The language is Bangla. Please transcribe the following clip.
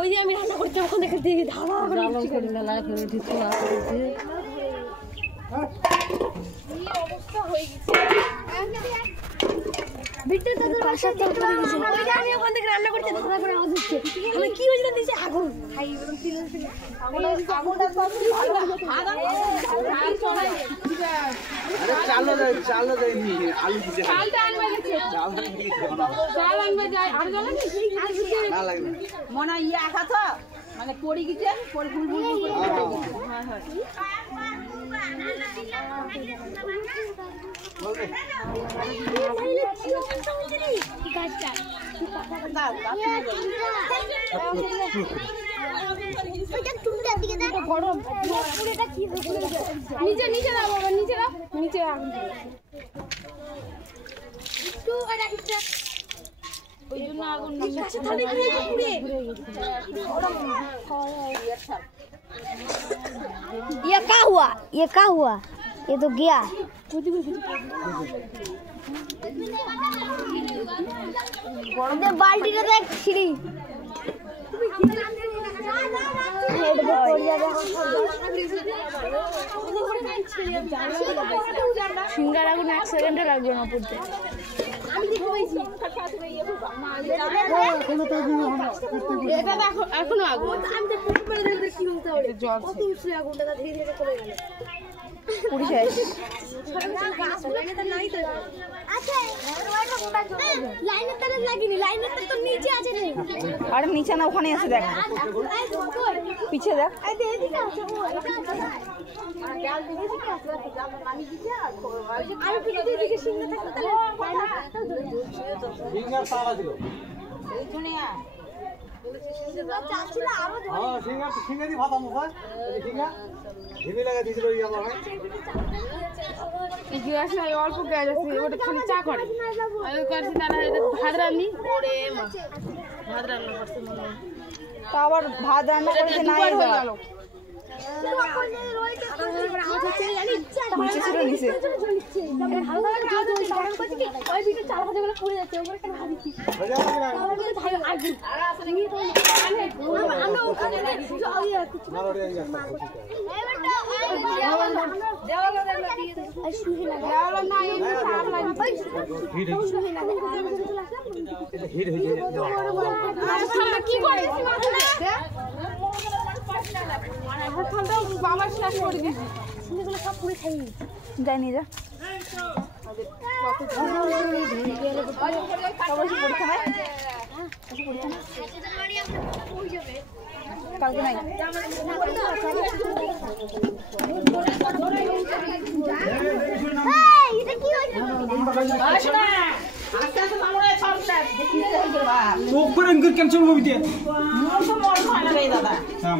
ওই যে আমি রান্না করছি ওখান থেকে দিয়ে ধারা অবস্থা হয়ে গেছে। আমি ওখান থেকে রান্না করছি ধারা করে আওয়াজ হচ্ছে। আমি কি হয়েছে দিয়েছি আগুন চালও দেয়নি আলু দিতে মনে হয় ইয়ে আঁকা তো মানে পড়ে গেছে পড়ে ফুল ফুল নিচে নিচে দাও বাবা নিচে দাও নিচে ওই জন্য আগুন ये क्या हुआ ये तो गया बाल्टी देख सीढ़ी সিঙ্গার আগুন 1 সেকেন্ডে লাগবে না পড়তে। এটা দেখো এখনো আগুন আমি তো পুরো করে দিতে কি বলতে হবে জল কত উঠছে আগুনটা ধীরে ধীরে চলে গেল পুরি শেষ গাছ লাগে তো নাই তো আচ্ছা লাইনের তারে লাগিনি লাইনের তার তো নিচে আছে রে আরে নিচে না ওখানে আছে দেখ পিছে দেখ এই দে এদিকে আছে ও এটা আছে আর গাল দিকে কি আছে জাম পানি দিছে আর পিছে দিকে সিংহ থাকতো তাহলে সিঙ্গার সারা দিল এই দুনিয়া সিঙ্গারি ভাত আমা সিঙ্গা ঢিবি লাগা দিছিল ইয়া বাবা গ্যাস নাই অল্প গ্যাস আছে ওটা খালি চা করে আমি করছি তারা এটা ভাত রান্নি ওরে মা ভাত রান্না করতে মনে হয় তো আবার ভাত রান্না করতে নাই গেল নিচে ছিল নিচে ওই দিকে চাল ভাজাগুলো পুড়ে যাচ্ছে ওপরে একটা ভাজি আমরা ওখানে কি করে বাবার শেষ করে দিয়েছি সিনেগুলো সব পুড়ে খাই যাই নিয়ে যা কালকে নাই চোখ করে ইনকার ক্যান্সেল হবে দিয়ে দাদা থাম